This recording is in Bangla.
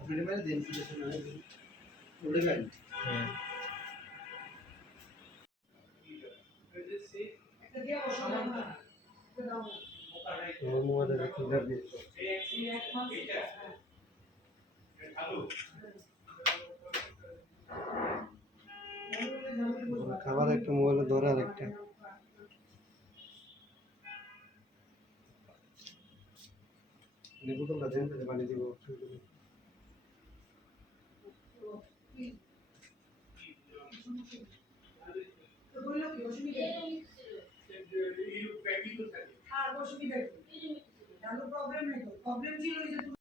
আপনার মানে দেন ফিরেছে না উড়ে গেল ওর মোবাইলে দেখি দিয়েছে খাবার একটা মোবাইলে ধরে আর একটা। বোতলটা দেন তাহলে পানি দিব। অসুবিধা প্রবলেম ছিল